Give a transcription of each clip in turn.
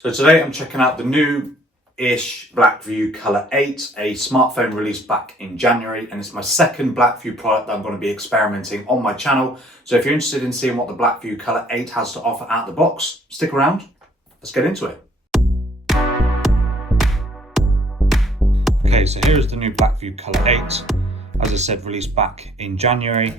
So today I'm checking out the new-ish Blackview Color 8, a smartphone released back in January, and it's my second Blackview product that I'm going to be experimenting on my channel. So if you're interested in seeing what the Blackview Color 8 has to offer out the box, stick around. Let's get into it. Okay, so here is the new Blackview Color 8. As I said, released back in January.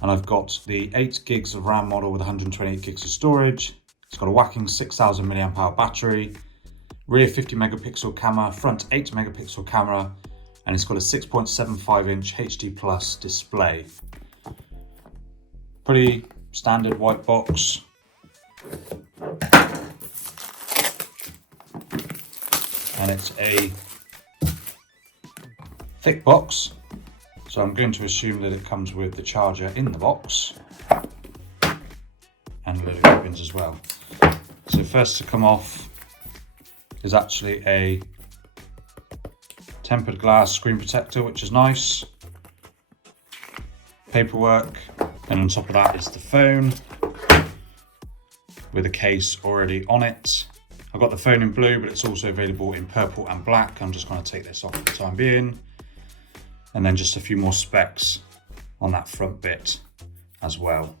And I've got the 8 gigs of RAM model with 128 gigs of storage. It's got a whacking 6000 mAh battery, rear 50 megapixel camera, front 8 megapixel camera, and it's got a 6.75 inch HD Plus display. Pretty standard white box. And it's a thick box, so I'm going to assume that it comes with the charger in the box and a load of ribbons as well. So first to come off is actually a tempered glass screen protector, which is nice. Paperwork, and on top of that is the phone with a case already on it. I've got the phone in blue, but it's also available in purple and black. I'm just going to take this off for the time being. And then just a few more specs on that front bit as well.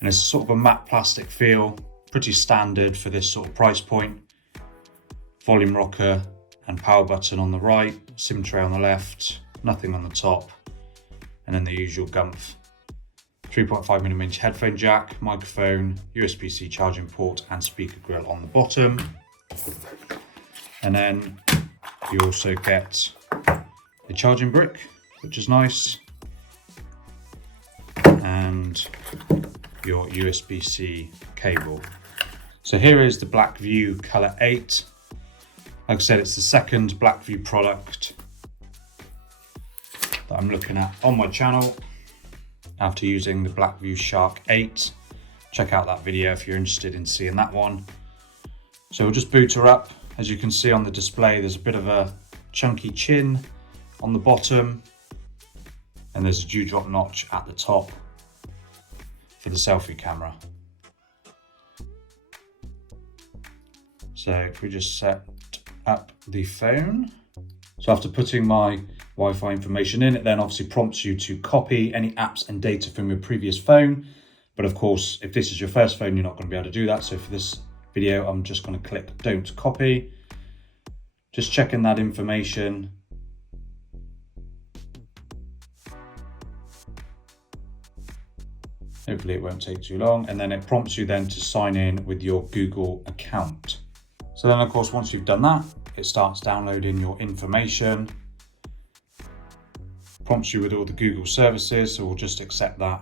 And it's sort of a matte plastic feel, pretty standard for this sort of price point. Volume rocker and power button on the right, SIM tray on the left, nothing on the top, and then the usual gumph. 3.5mm headphone jack, microphone, USB-C charging port, and speaker grill on the bottom. And then you also get a charging brick, which is nice, and your USB-C cable. So here is the Blackview Color 8. Like I said, it's the second Blackview product that I'm looking at on my channel after using the Blackview Shark 8. Check out that video if you're interested in seeing that one. So we'll just boot her up. As you can see on the display, there's a bit of a chunky chin on the bottom, and there's a dewdrop notch at the top for the selfie camera. So if we just set up the phone. So after putting my Wi-Fi information in, it then obviously prompts you to copy any apps and data from your previous phone. But of course, if this is your first phone, you're not going to be able to do that. So for this video, I'm just going to click Don't Copy. Just checking that information. Hopefully it won't take too long. And then it prompts you then to sign in with your Google account. So then of course, once you've done that, it starts downloading your information. Prompts you with all the Google services, so we'll just accept that.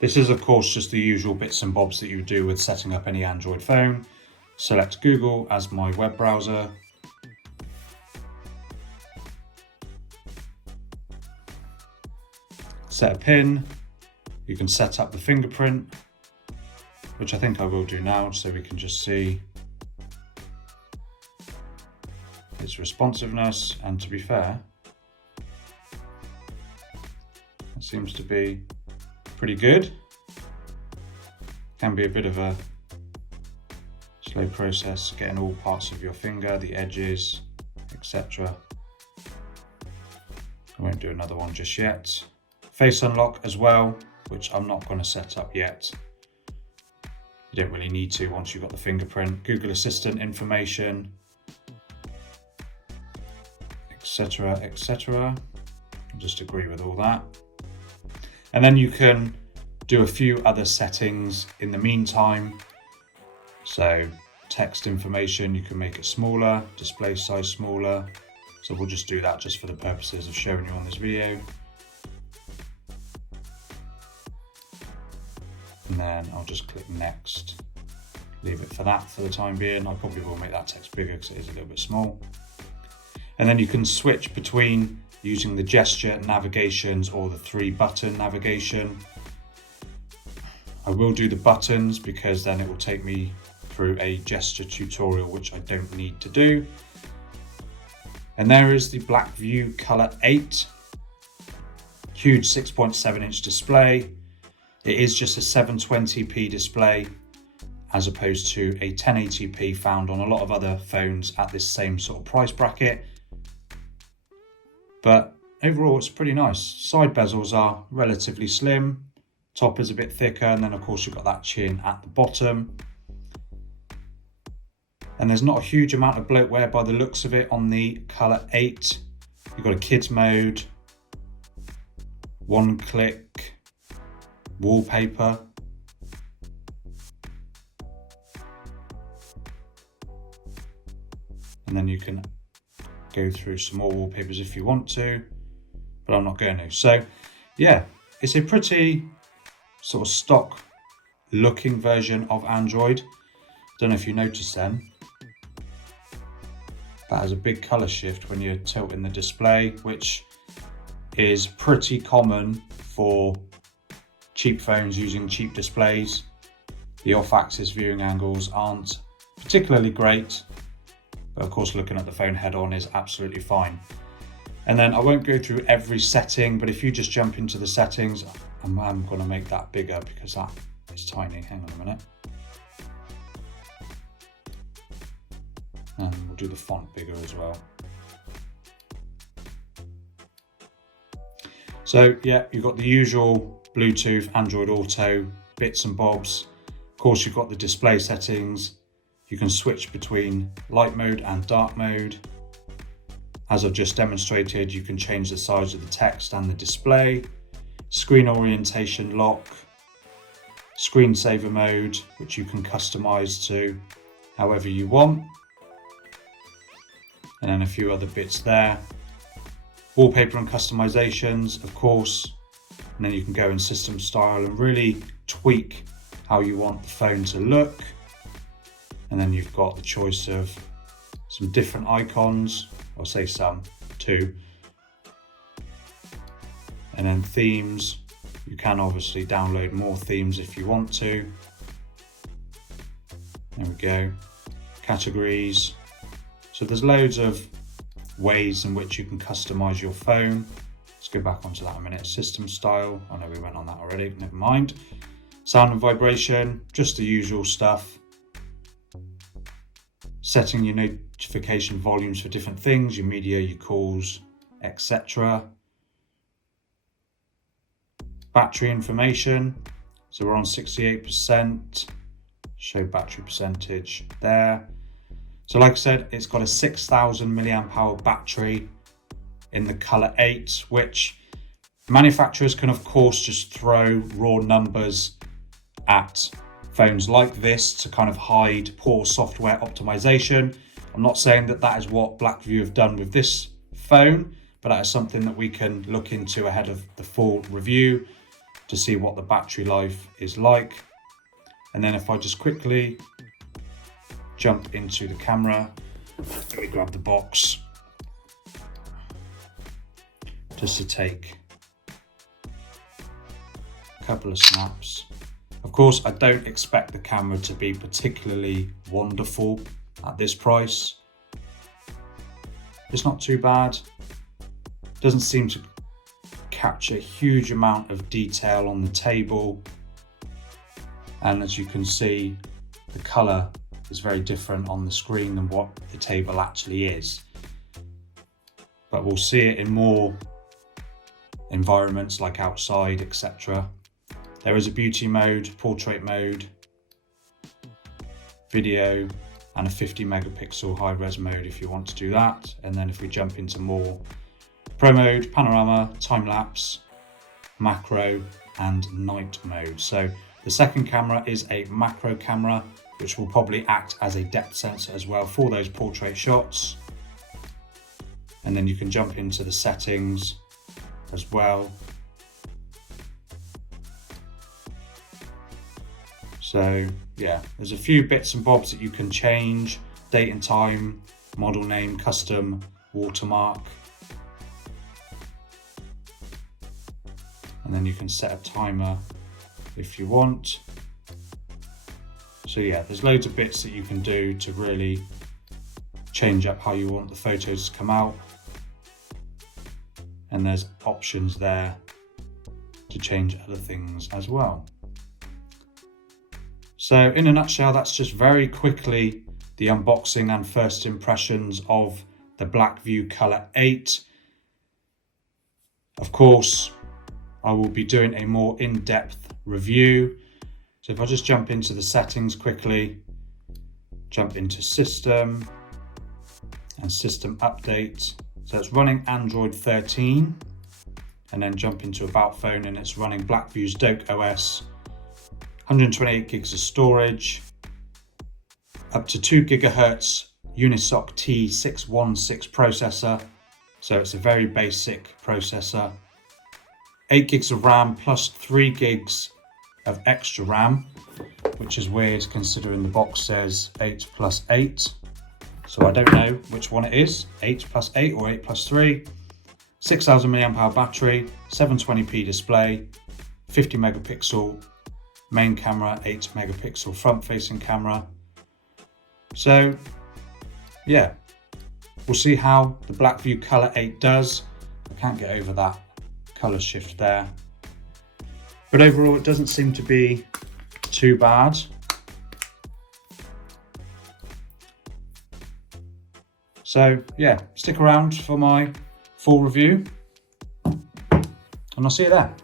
This is of course just the usual bits and bobs that you would do with setting up any Android phone. Select Google as my web browser. Set a PIN. You can set up the fingerprint, which I think I will do now so we can just see its responsiveness. And to be fair, it seems to be pretty good. Can be a bit of a slow process getting all parts of your finger, the edges, etc. I won't do another one just yet. Face unlock as well, which I'm not going to set up yet. You don't really need to once you've got the fingerprint. Google Assistant information, etc, etc. Just agree with all that. And then you can do a few other settings in the meantime. So text information, you can make it smaller, display size smaller. So we'll just do that just for the purposes of showing you on this video. And then I'll just click next, leave it for that for the time being. I probably will make that text bigger because it is a little bit small. And then you can switch between using the gesture navigations or the 3-button navigation. I will do the buttons because then it will take me through a gesture tutorial, which I don't need to do. And there is the Blackview Color 8. Huge 6.7 inch display. It is just a 720p display as opposed to a 1080p found on a lot of other phones at this same sort of price bracket. But overall, it's pretty nice. Side bezels are relatively slim, top is a bit thicker, and then of course you've got that chin at the bottom. And there's not a huge amount of bloatware by the looks of it on the Color 8. You've got a kids mode, one click, wallpaper. And then you can go through some more wallpapers if you want to, but I'm not going to. So yeah, it's a pretty sort of stock looking version of Android. Don't know if you noticed then, that has a big color shift when you're tilting the display, which is pretty common for cheap phones using cheap displays. The off-axis viewing angles aren't particularly great, but of course looking at the phone head on is absolutely fine. And then I won't go through every setting, but if you just jump into the settings, I'm going to make that bigger because that is tiny. Hang on a minute. And we'll do the font bigger as well. So yeah, you've got the usual Bluetooth, Android Auto, bits and bobs. Of course, you've got the display settings. You can switch between light mode and dark mode. As I've just demonstrated, you can change the size of the text and the display. Screen orientation lock, screensaver mode, which you can customize to however you want. And then a few other bits there. Wallpaper and customizations, of course. And then you can go in system style and really tweak how you want the phone to look. And then you've got the choice of some different icons, I'll say some, two. And then themes, you can obviously download more themes if you want to. There we go. Categories. So there's loads of ways in which you can customize your phone. Let's go back onto that in a minute. System style, I know we went on that already, never mind. Sound and vibration, just the usual stuff. Setting your notification volumes for different things, your media, your calls, etc. Battery information, so we're on 68%, show battery percentage there. So like I said, it's got a 6,000 milliamp hour battery in the Color 8, which manufacturers can of course just throw raw numbers at phones like this to kind of hide poor software optimization. I'm not saying that that is what Blackview have done with this phone, but that is something that we can look into ahead of the full review to see what the battery life is like. And then if I just quickly jump into the camera, let me grab the box just to take a couple of snaps. Of course, I don't expect the camera to be particularly wonderful at this price. It's not too bad. Doesn't seem to capture a huge amount of detail on the table. And as you can see, the color is very different on the screen than what the table actually is. But we'll see it in more environments like outside, etc. There is a beauty mode, portrait mode, video, and a 50 megapixel high res mode if you want to do that. And then if we jump into more pro mode, panorama, time lapse, macro, and night mode. So the second camera is a macro camera, which will probably act as a depth sensor as well for those portrait shots. And then you can jump into the settings as well. So yeah, there's a few bits and bobs that you can change. Date and time, model name, custom watermark. And then you can set a timer if you want. So yeah, there's loads of bits that you can do to really change up how you want the photos to come out. And there's options there to change other things as well. So in a nutshell, that's just very quickly the unboxing and first impressions of the Blackview Color 8. Of course, I will be doing a more in-depth review. So if I just jump into the settings quickly, jump into system and system update. So it's running Android 13, and then jump into about phone and it's running Blackview's Doke OS, 128 gigs of storage, up to 2 gigahertz Unisoc T616 processor. So it's a very basic processor. 8 gigs of RAM plus 3 gigs of extra RAM, which is weird considering the box says 8 plus 8. So I don't know which one it is, 8 plus 8 or 8 plus 3. 6000 mAh battery, 720p display, 50 megapixel main camera, 8 megapixel front facing camera. So yeah, we'll see how the Blackview Color 8 does. I can't get over that color shift there. But overall, it doesn't seem to be too bad. So yeah, stick around for my full review and I'll see you there.